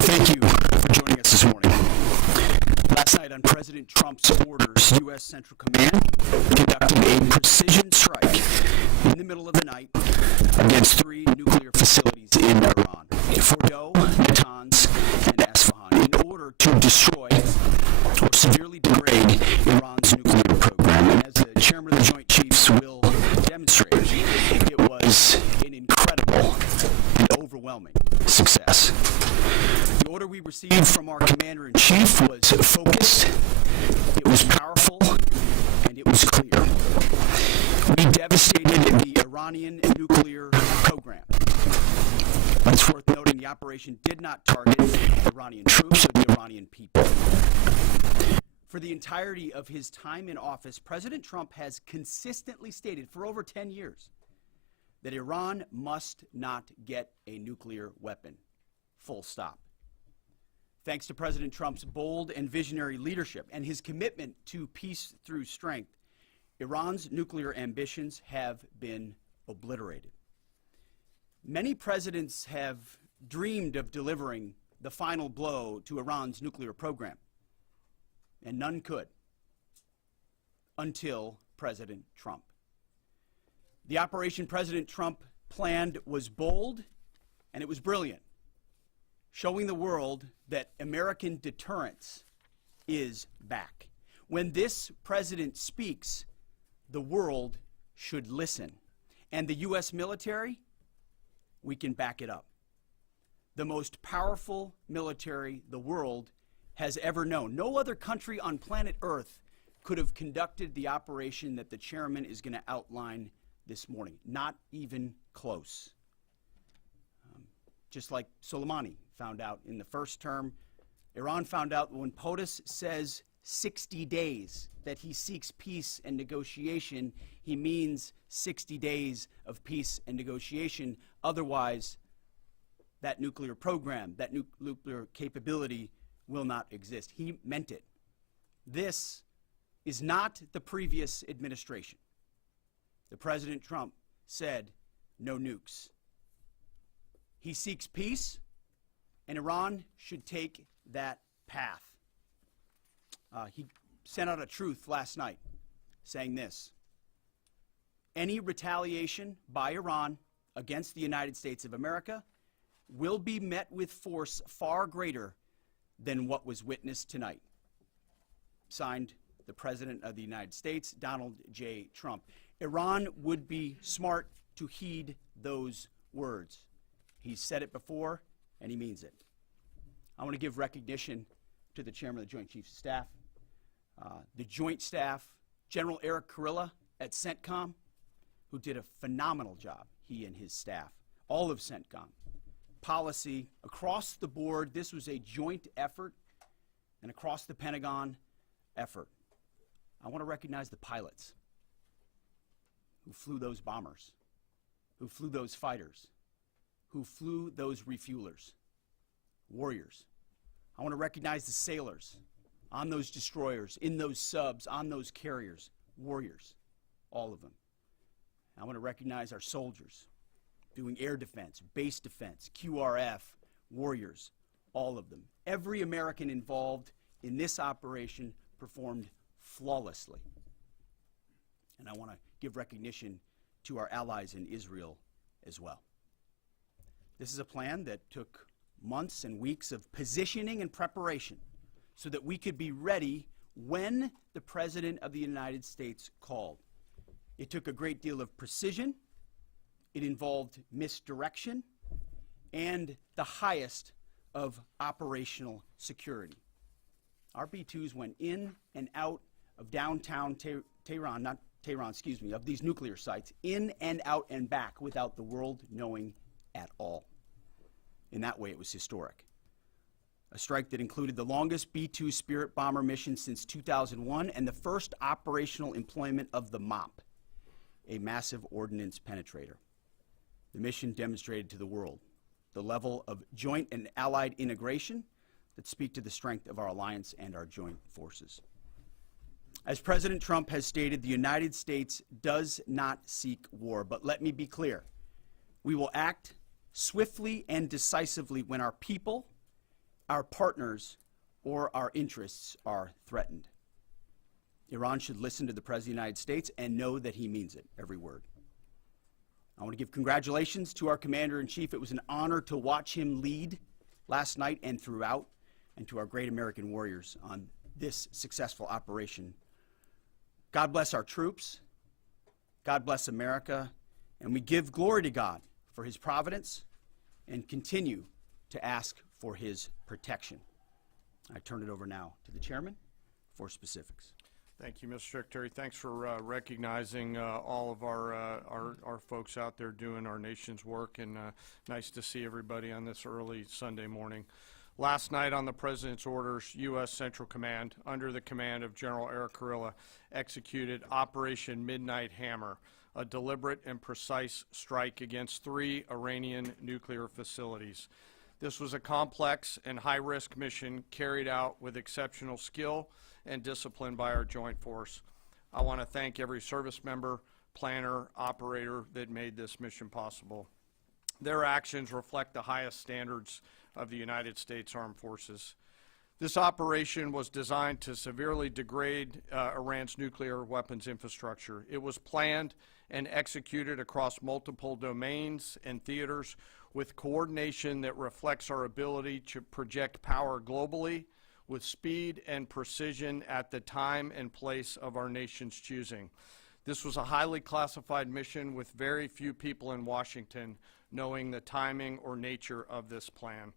Thank you for joining us this morning. Last night on President Trump's orders, U.S. Central Command conducted a precision strike in the middle of the night against 3 nuclear facilities in Iran, Fordow, Natanz, and Esfahan, in order to destroy or severely degrade Iran's nuclear program. And as the Chairman of the Joint Chiefs will demonstrate, it was an incredible and overwhelming success. The order we received from our Commander-in-Chief was focused, it was powerful, and it was clear. We devastated the Iranian nuclear program. But it's worth noting the operation did not target Iranian troops or the Iranian people. For the entirety of his time in office, President Trump has consistently stated for over 10 years that Iran must not get a nuclear weapon. Full stop. Thanks to President Trump's bold and visionary leadership and his commitment to peace through strength, Iran's nuclear ambitions have been obliterated. Many presidents have dreamed of delivering the final blow to Iran's nuclear program, and none could until President Trump. The operation President Trump planned was bold and it was brilliant, showing the world that American deterrence is back. When this president speaks, the world should listen. And the U.S. military, we can back it up. The most powerful military the world has ever known. No other country on planet Earth could have conducted the operation that the chairman is going to outline this morning. Not even close. Just like Soleimani found out in the first term, Iran found out when POTUS says 60 days that he seeks peace and negotiation, he means 60 days of peace and negotiation. Otherwise, that nuclear program, that nuclear capability will not exist. He meant it. This is not the previous administration. The President Trump said no nukes. He seeks peace, and Iran should take that path. He sent out a truth last night saying this: any retaliation by Iran against the United States of America will be met with force far greater than what was witnessed tonight. Signed, the President of the United States, Donald J. Trump. Iran would be smart to heed those words. He's said it before, and he means it. I want to give recognition to the Chairman of the Joint Chiefs of Staff, the Joint Staff, General Eric Kurilla at CENTCOM, who did a phenomenal job, he and his staff, all of CENTCOM. Policy, across the board, this was a joint effort, and across the Pentagon effort. I want to recognize the pilots who flew those bombers, who flew those fighters, who flew those refuelers, warriors. I want to recognize the sailors on those destroyers, in those subs, on those carriers, warriors, all of them. I want to recognize our soldiers doing air defense, base defense, QRF, warriors, all of them. Every American involved in this operation performed flawlessly. And I want to give recognition to our allies in Israel as well. This is a plan that took months and weeks of positioning and preparation so that we could be ready when the President of the United States called. It took a great deal of precision. It involved misdirection and the highest of operational security. Our B-2s went in and out of downtown Tehran, of these nuclear sites, in and out and back without the world knowing at all. In that way, it was historic. A strike that included the longest B-2 Spirit bomber mission since 2001 and the first operational employment of the MOP, a massive ordnance penetrator. The mission demonstrated to the world the level of joint and allied integration that speak to the strength of our alliance and our joint forces. As President Trump has stated, the United States does not seek war, but let me be clear. We will act swiftly and decisively when our people our partners or our interests are threatened. Iran should listen to the President of the United States and know that he means it, every word. I want to give congratulations to our Commander-in-Chief. It was an honor to watch him lead last night and throughout, and to our great American warriors on this successful operation. God bless our troops. God bless America. And we give glory to God for his providence and continue to ask for his protection. I turn it over now to the chairman for specifics. Thank you, Mr. Secretary. Thanks for recognizing all of our folks out there doing our nation's work, and nice to see everybody on this early Sunday morning. Last night, on the President's orders, U.S. Central Command, under the command of General Eric Kurilla, executed Operation Midnight Hammer, a deliberate and precise strike against 3 Iranian nuclear facilities. This was a complex and high-risk mission carried out with exceptional skill and discipline by our joint force. I want to thank every service member, planner, operator that made this mission possible. Their actions reflect the highest standards of the United States Armed Forces. This operation was designed to severely degrade Iran's nuclear weapons infrastructure. It was planned and executed across multiple domains and theaters with coordination that reflects our ability to project power globally with speed and precision at the time and place of our nation's choosing. This was a highly classified mission with very few people in Washington knowing the timing or nature of this plan.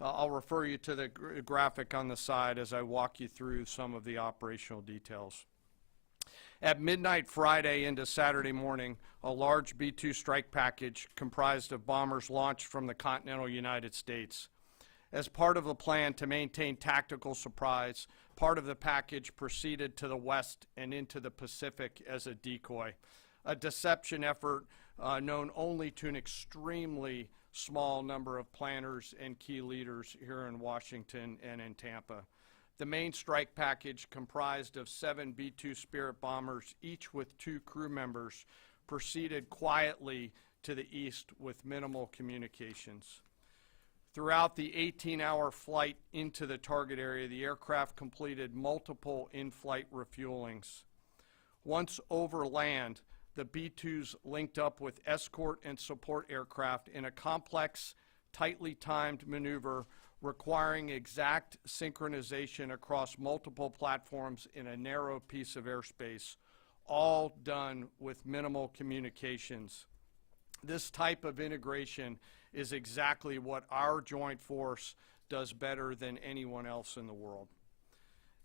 I'll refer you to the graphic on the side as I walk you through some of the operational details. At midnight Friday into Saturday morning, a large B-2 strike package comprised of bombers launched from the continental United States. As part of the plan to maintain tactical surprise, part of the package proceeded to the west and into the Pacific as a decoy, a deception effort known only to an extremely small number of planners and key leaders here in Washington and in Tampa. The main strike package, comprised of 7 B-2 Spirit bombers, each with 2 crew members, proceeded quietly to the east with minimal communications. Throughout the 18-hour flight into the target area, the aircraft completed multiple in-flight refuelings. Once over land, the B-2s linked up with escort and support aircraft in a complex, tightly timed maneuver requiring exact synchronization across multiple platforms in a narrow piece of airspace, all done with minimal communications. This type of integration is exactly what our joint force does better than anyone else in the world.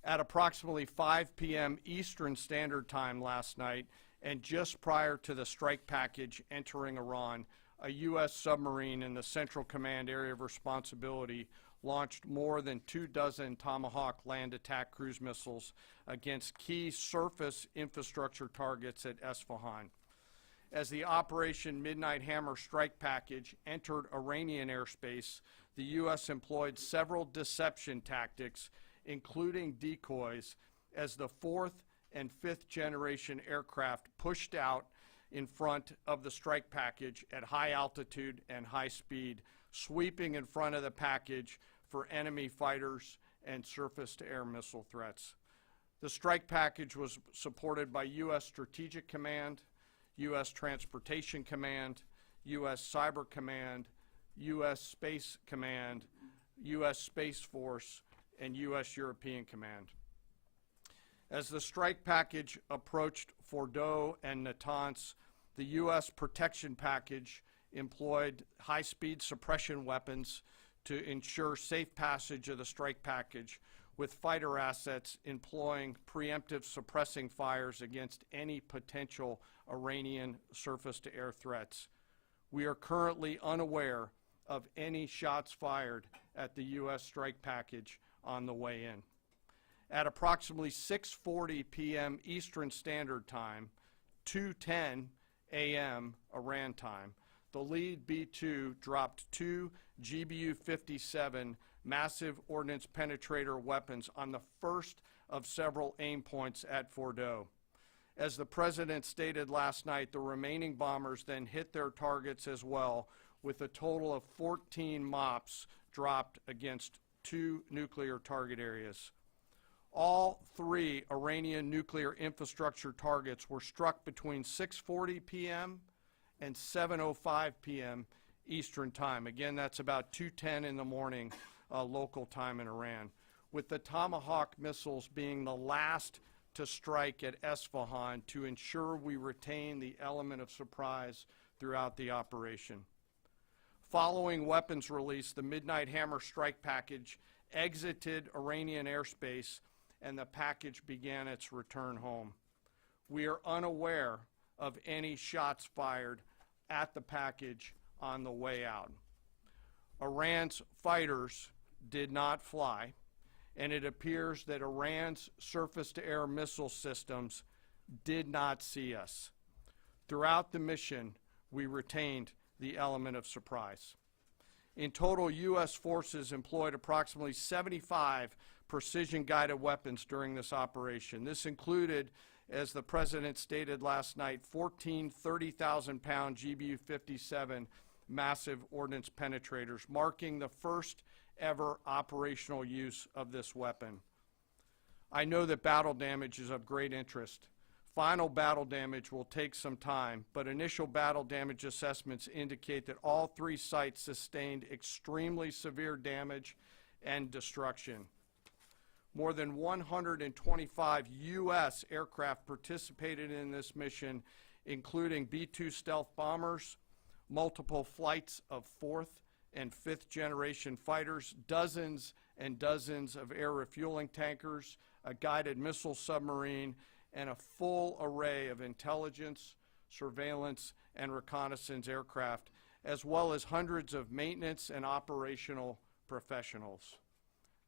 At approximately 5 p.m. Eastern Standard Time last night, and just prior to the strike package entering Iran, a U.S. submarine in the Central Command Area of Responsibility launched more than 24 Tomahawk land attack cruise missiles against key surface infrastructure targets at Esfahan. As the Operation Midnight Hammer strike package entered Iranian airspace, the U.S. employed several deception tactics, including decoys, as the 4th and 5th generation aircraft pushed out in front of the strike package at high altitude and high speed, sweeping in front of the package for enemy fighters and surface-to-air missile threats. The strike package was supported by U.S. Strategic Command, U.S. Transportation Command, U.S. Cyber Command, U.S. Space Command, U.S. Space Force, and U.S. European Command. As the strike package approached Fordo and Natanz, the U.S. protection package employed high-speed suppression weapons to ensure safe passage of the strike package, with fighter assets employing preemptive suppressing fires against any potential Iranian surface-to-air threats. We are currently unaware of any shots fired at the U.S. strike package on the way in. At approximately 6:40 p.m. Eastern Standard Time, 2:10 a.m. Iran time, the lead B-2 dropped 2 GBU-57 massive ordnance penetrator weapons on the first of several aim points at Fordo. As the President stated last night, the remaining bombers then hit their targets as well, with a total of 14 MOPs dropped against 2 nuclear target areas. All 3 Iranian nuclear infrastructure targets were struck between 6:40 p.m. and 7:05 p.m. Eastern Time. Again, that's about 2:10 in the morning local time in Iran, with the Tomahawk missiles being the last to strike at Esfahan to ensure we retain the element of surprise throughout the operation. Following weapons release, the Midnight Hammer strike package exited Iranian airspace and the package began its return home. We are unaware of any shots fired at the package on the way out. Iran's fighters did not fly, and it appears that Iran's surface-to-air missile systems did not see us. Throughout the mission, we retained the element of surprise. In total, U.S. forces employed approximately 75 precision-guided weapons during this operation. This included, as the President stated last night, 14 30,000-pound GBU-57 massive ordnance penetrators, marking the first ever operational use of this weapon. I know that battle damage is of great interest. Final battle damage will take some time, but initial battle damage assessments indicate that all 3 sites sustained extremely severe damage and destruction. More than 125 U.S. aircraft participated in this mission, including B-2 stealth bombers, multiple flights of 4th and 5th generation fighters, dozens and dozens of air refueling tankers, a guided missile submarine, and a full array of intelligence, surveillance, and reconnaissance aircraft, as well as hundreds of maintenance and operational professionals.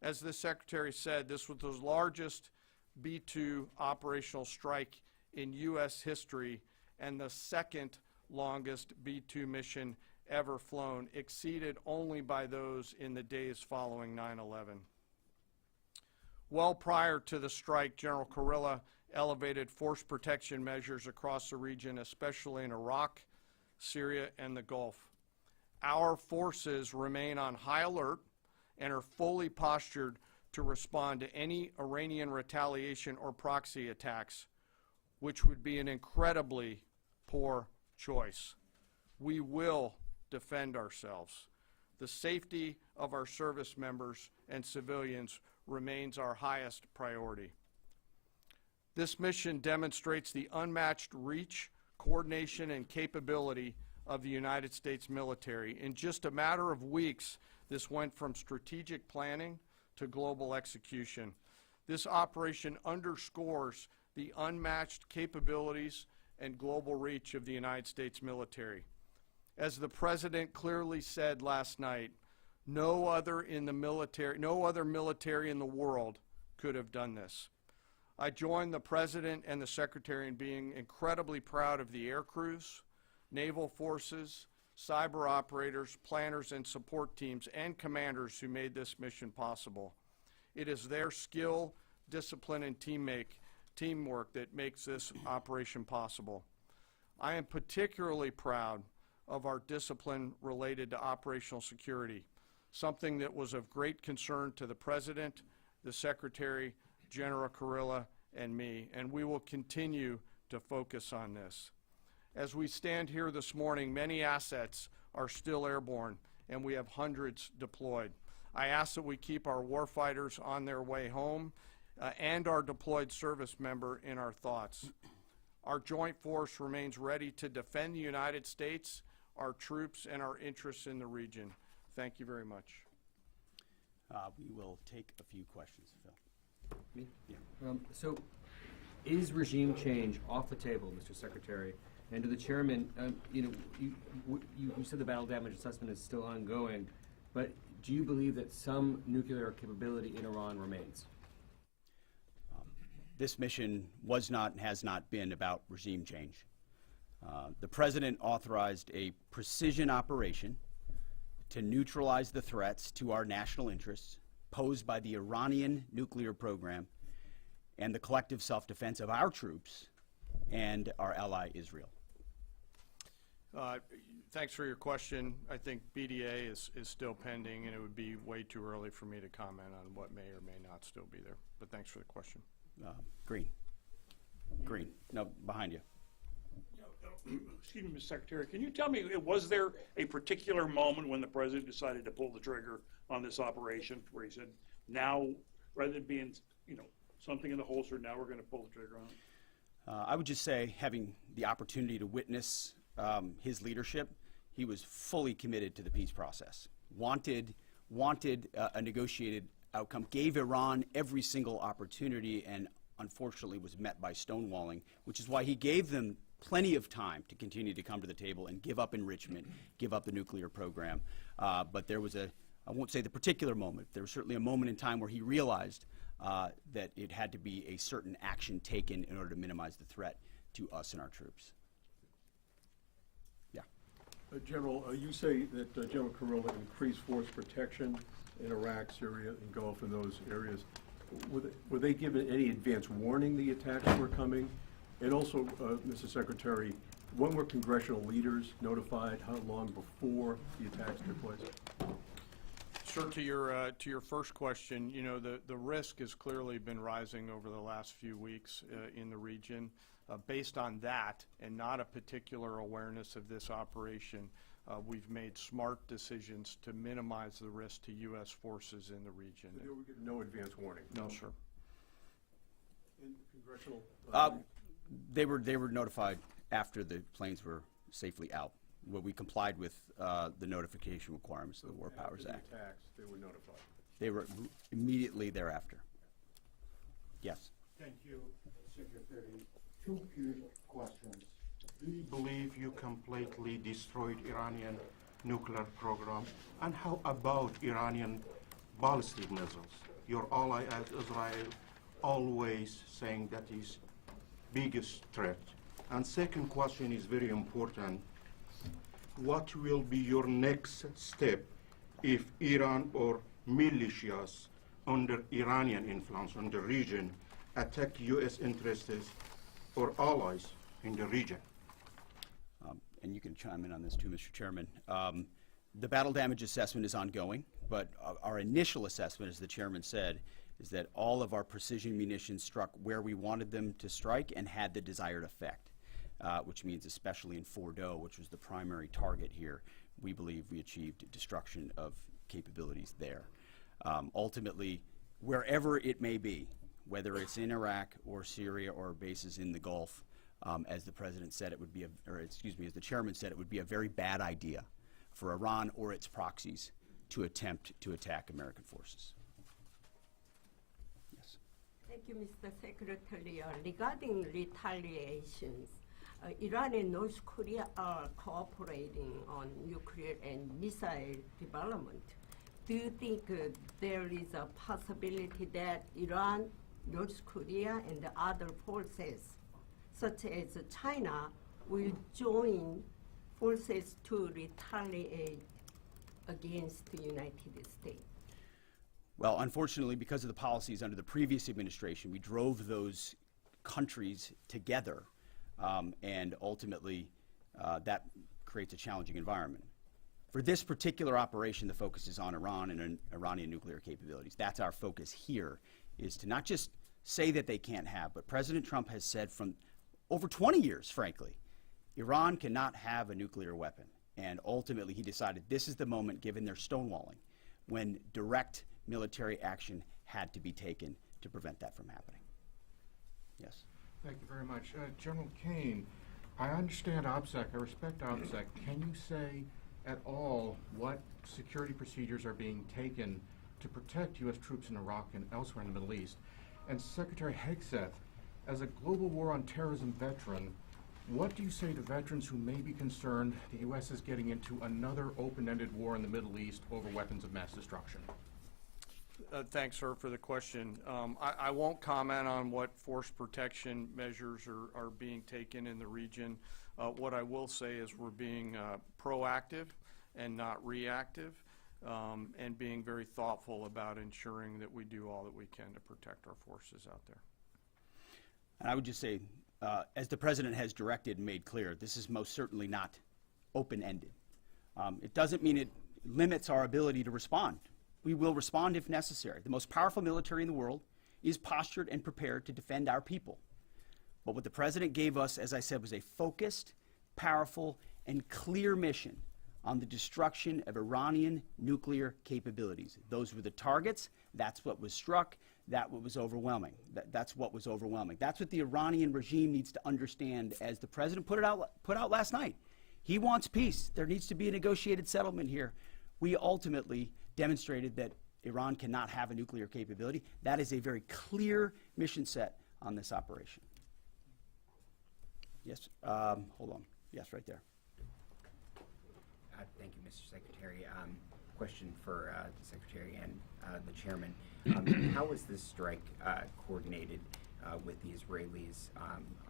As the Secretary said, this was the largest B-2 operational strike in U.S. history and the second longest B-2 mission ever flown, exceeded only by those in the days following 9/11. Well prior to the strike, General Kurilla elevated force protection measures across the region, especially in Iraq, Syria, and the Gulf. Our forces remain on high alert and are fully postured to respond to any Iranian retaliation or proxy attacks, which would be an incredibly poor choice. We will defend ourselves. The safety of our service members and civilians remains our highest priority. This mission demonstrates the unmatched reach, coordination, and capability of the United States military. In just a matter of weeks, this went from strategic planning to global execution. This operation underscores the unmatched capabilities and global reach of the United States military. As the President clearly said last night, no other military in the world could have done this. I join the President and the Secretary in being incredibly proud of the air crews, naval forces, cyber operators, planners, and support teams, and commanders who made this mission possible. It is their skill, discipline, and teamwork that makes this operation possible. I am particularly proud of our discipline related to operational security, something that was of great concern to the President, the Secretary, General Kurilla, and me, and we will continue to focus on this. As we stand here this morning, many assets are still airborne, and we have hundreds deployed. I ask that we keep our warfighters on their way home and our deployed service member in our thoughts. Our joint force remains ready to defend the United States, our troops, and our interests in the region. Thank you very much. We will take a few questions, Phil. Me? Yeah. So, is regime change off the table, Mr. Secretary? And to the Chairman, you said the battle damage assessment is still ongoing, but do you believe that some nuclear capability in Iran remains? This mission was not and has not been about regime change. The President authorized a precision operation to neutralize the threats to our national interests posed by the Iranian nuclear program and the collective self-defense of our troops and our ally Israel. Thanks for your question. I think BDA is still pending, and it would be way too early for me to comment on what may or may not still be there. But thanks for the question. Green. Green. No, behind you. Excuse me, Mr. Secretary, can you tell me, was there a particular moment when the president decided to pull the trigger on this operation where he said, now, rather than being, something in the holster, now we're going to pull the trigger on it? I would just say, having the opportunity to witness his leadership, he was fully committed to the peace process. Wanted a negotiated outcome, gave Iran every single opportunity, and unfortunately was met by stonewalling, which is why he gave them plenty of time to continue to come to the table and give up enrichment, give up the nuclear program. But there was I won't say the particular moment, there was certainly a moment in time where he realized that it had to be a certain action taken in order to minimize the threat to us and our troops. Yeah. General, you say that General Kurilla increased force protection in Iraq, Syria, and Gulf, in those areas. Were they given any advance warning the attacks were coming? And also, Mr. Secretary, when were congressional leaders notified? How long before the attacks took place? Sir, to your first question, the risk has clearly been rising over the last few weeks in the region. Based on that, and not a particular awareness of this operation, we've made smart decisions to minimize the risk to U.S. forces in the region. So they were given no advance warning? No, sir. In congressional... They were notified after the planes were safely out. Well, we complied with the notification requirements of the War Powers Act. After the attacks, they were notified? They were immediately thereafter. Yes. Thank you, Secretary. Two quick questions. Do you believe you completely destroyed Iranian nuclear program? And how about Iranian ballistic missiles? Your ally Israel always saying that is biggest threat. And second question is very important. What will be your next step if Iran or militias under Iranian influence in the region attack U.S. interests or allies in the region? And you can chime in on this too, Mr. Chairman. The battle damage assessment is ongoing, but our initial assessment, as the chairman said, is that all of our precision munitions struck where we wanted them to strike and had the desired effect, which means especially in Fordo, which was the primary target here, we believe we achieved destruction of capabilities there. Ultimately, wherever it may be, whether it's in Iraq or Syria or bases in the Gulf, as the president said, it would be, as the chairman said, it would be a very bad idea for Iran or its proxies to attempt to attack American forces. Thank you, Mr. Secretary. Regarding retaliations, Iran and North Korea are cooperating on nuclear and missile development. Do you think there is a possibility that Iran, North Korea, and the other forces, such as China, will join forces to retaliate against the United States? Well, unfortunately, because of the policies under the previous administration, we drove those countries together, and ultimately that creates a challenging environment. For this particular operation, the focus is on Iran and Iranian nuclear capabilities. That's our focus here, is to not just say that they can't have, but President Trump has said from over 20 years, frankly, Iran cannot have a nuclear weapon. And ultimately, he decided this is the moment, given their stonewalling, when direct military action had to be taken to prevent that from happening. Yes. Thank you very much. General Caine, I understand OPSEC, I respect OPSEC. Can you say at all what security procedures are being taken to protect U.S. troops in Iraq and elsewhere in the Middle East? And Secretary Hegseth, as a global war on terrorism veteran, what do you say to veterans who may be concerned the U.S. is getting into another open-ended war in the Middle East over weapons of mass destruction? Thanks, sir, for the question. I won't comment on what force protection measures are being taken in the region. What I will say is we're being proactive and not reactive, and being very thoughtful about ensuring that we do all that we can to protect our forces out there. And I would just say, as the president has directed and made clear, this is most certainly not open-ended. It doesn't mean it limits our ability to respond. We will respond if necessary. The most powerful military in the world is postured and prepared to defend our people. But what the president gave us, as I said, was a focused, powerful, and clear mission on the destruction of Iranian nuclear capabilities. Those were the targets. That's what was struck. That's what was overwhelming. That's what was overwhelming. That's what the Iranian regime needs to understand, as the president put out last night. He wants peace. There needs to be a negotiated settlement here. We ultimately demonstrated that Iran cannot have a nuclear capability. That is a very clear mission set on this operation. Yes, hold on. Yes, right there. Thank you, Mr. Secretary. Question for the Secretary and the Chairman. How was this strike coordinated with the Israelis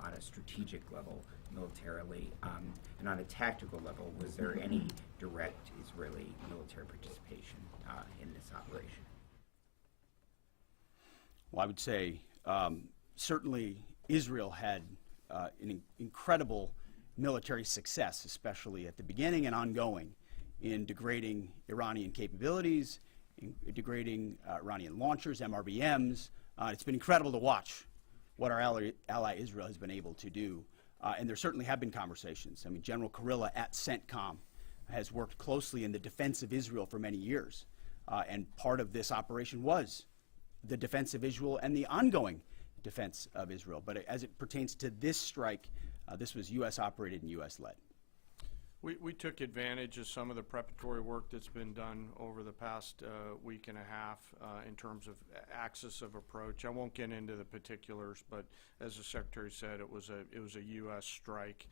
on a strategic level, militarily, and on a tactical level? Was there any direct Israeli military participation in this operation? Well, I would say certainly Israel had an incredible military success, especially at the beginning and ongoing, in degrading Iranian capabilities, in degrading Iranian launchers, MRBMs. It's been incredible to watch what our ally Israel has been able to do. And there certainly have been conversations. I mean, General Kurilla at CENTCOM has worked closely in the defense of Israel for many years. And part of this operation was the defense of Israel and the ongoing defense of Israel. But as it pertains to this strike, this was U.S. operated and U.S. led. We took advantage of some of the preparatory work that's been done over the past week and a half in terms of axis of approach. I won't get into the particulars, but as the Secretary said, it was a U.S. strike.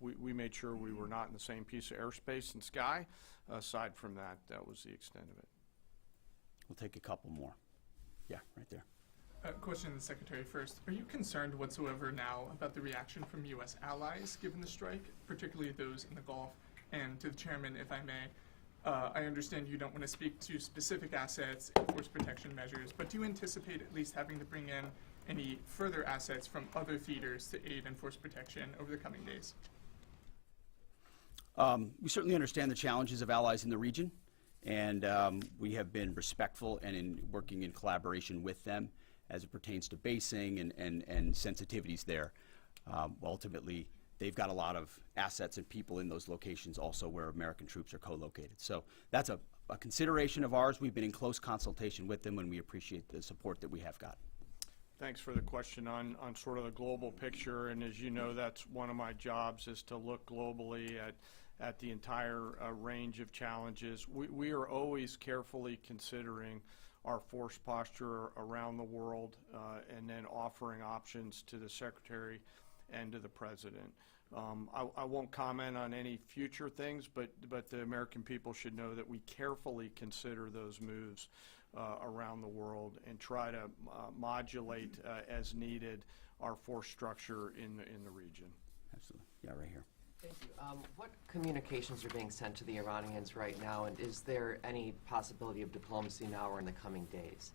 We made sure we were not in the same piece of airspace and sky. Aside from that, that was the extent of it. We'll take a couple more. Yeah, right there. Question to the Secretary first. Are you concerned whatsoever now about the reaction from U.S. allies given the strike, particularly those in the Gulf? And to the Chairman, if I may, I understand you don't want to speak to specific assets and force protection measures, but do you anticipate at least having to bring in any further assets from other theaters to aid in force protection over the coming days? We certainly understand the challenges of allies in the region, and we have been respectful and working in collaboration with them as it pertains to basing and sensitivities there. Ultimately, they've got a lot of assets and people in those locations also where American troops are co-located. So that's a consideration of ours. We've been in close consultation with them, and we appreciate the support that we have got. Thanks for the question on sort of the global picture, and as you know, that's one of my jobs, is to look globally at the entire range of challenges. We are always carefully considering our force posture around the world and then offering options to the Secretary and to the President. I won't comment on any future things, but the American people should know that we carefully consider those moves around the world and try to modulate as needed our force structure in the region. Absolutely. Yeah, right here. Thank you. What communications are being sent to the Iranians right now, and is there any possibility of diplomacy now or in the coming days?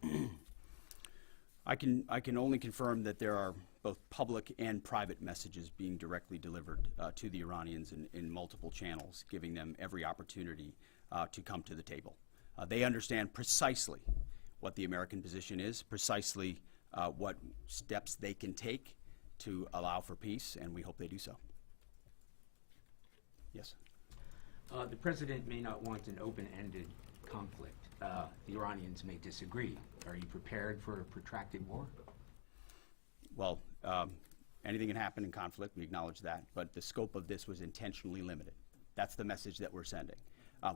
I can only confirm that there are both public and private messages being directly delivered to the Iranians in multiple channels, giving them every opportunity to come to the table. They understand precisely what the American position is, precisely what steps they can take to allow for peace, and we hope they do so. Yes. The president may not want an open-ended conflict. The Iranians may disagree. Are you prepared for a protracted war? Well, anything can happen in conflict. We acknowledge that. But the scope of this was intentionally limited. That's the message that we're sending.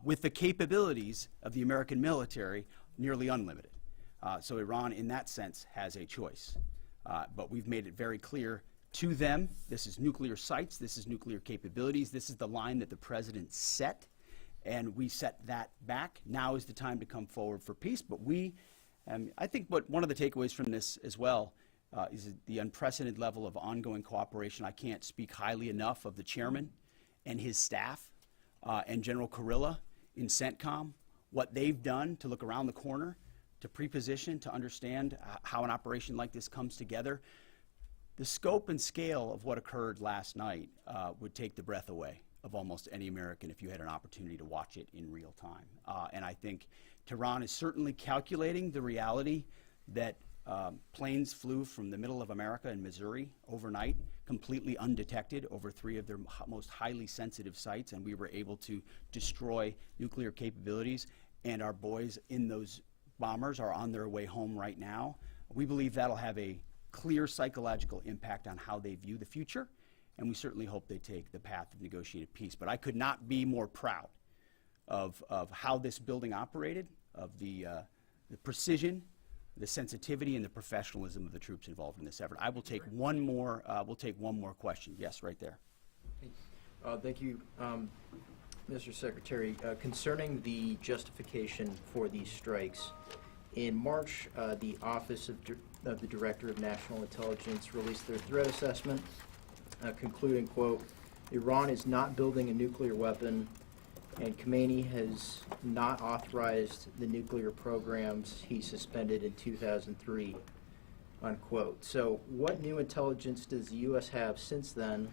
With the capabilities of the American military, nearly unlimited. So Iran, in that sense, has a choice. But we've made it very clear to them, this is nuclear sites, this is nuclear capabilities, this is the line that the president set, and we set that back. Now is the time to come forward for peace, but I think one of the takeaways from this as well is the unprecedented level of ongoing cooperation. I can't speak highly enough of the chairman and his staff and General Kurilla in CENTCOM, what they've done to look around the corner, to pre-position, to understand how an operation like this comes together. The scope and scale of what occurred last night would take the breath away of almost any American if you had an opportunity to watch it in real time. And I think Tehran is certainly calculating the reality that planes flew from the middle of America in Missouri overnight, completely undetected over 3 of their most highly sensitive sites, and we were able to destroy nuclear capabilities, and our boys in those bombers are on their way home right now. We believe that'll have a clear psychological impact on how they view the future, and we certainly hope they take the path of negotiated peace. But I could not be more proud of how this building operated, of the precision, the sensitivity, and the professionalism of the troops involved in this effort. I will take one more. We'll take one more question. Yes, right there. Thank you, Mr. Secretary. Concerning the justification for these strikes, in March, the Office of the Director of National Intelligence released their threat assessment, concluding, quote, Iran is not building a nuclear weapon, and Caine has not authorized the nuclear programs he suspended in 2003, unquote. So what new intelligence does the U.S. have since then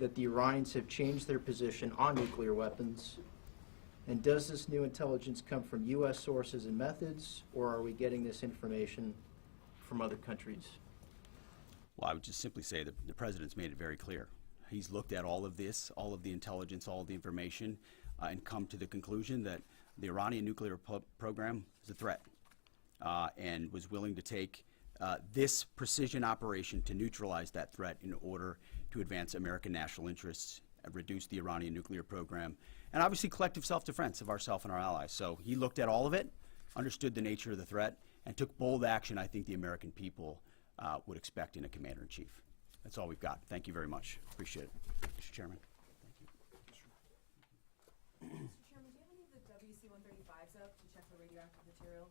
that the Iranians have changed their position on nuclear weapons? And does this new intelligence come from U.S. sources and methods, or are we getting this information from other countries? Well, I would just simply say that the President's made it very clear. He's looked at all of this, all of the intelligence, all of the information, and come to the conclusion that the Iranian nuclear program is a threat, and was willing to take this precision operation to neutralize that threat in order to advance American national interests, reduce the Iranian nuclear program, and obviously collective self-defense of ourselves and our allies. So he looked at all of it, understood the nature of the threat, and took bold action I think the American people would expect in a commander-in-chief. That's all we've got. Thank you very much. Appreciate it. Mr. Chairman. Mr. Chairman, do you have any of the WC-135s up to check for radioactive material?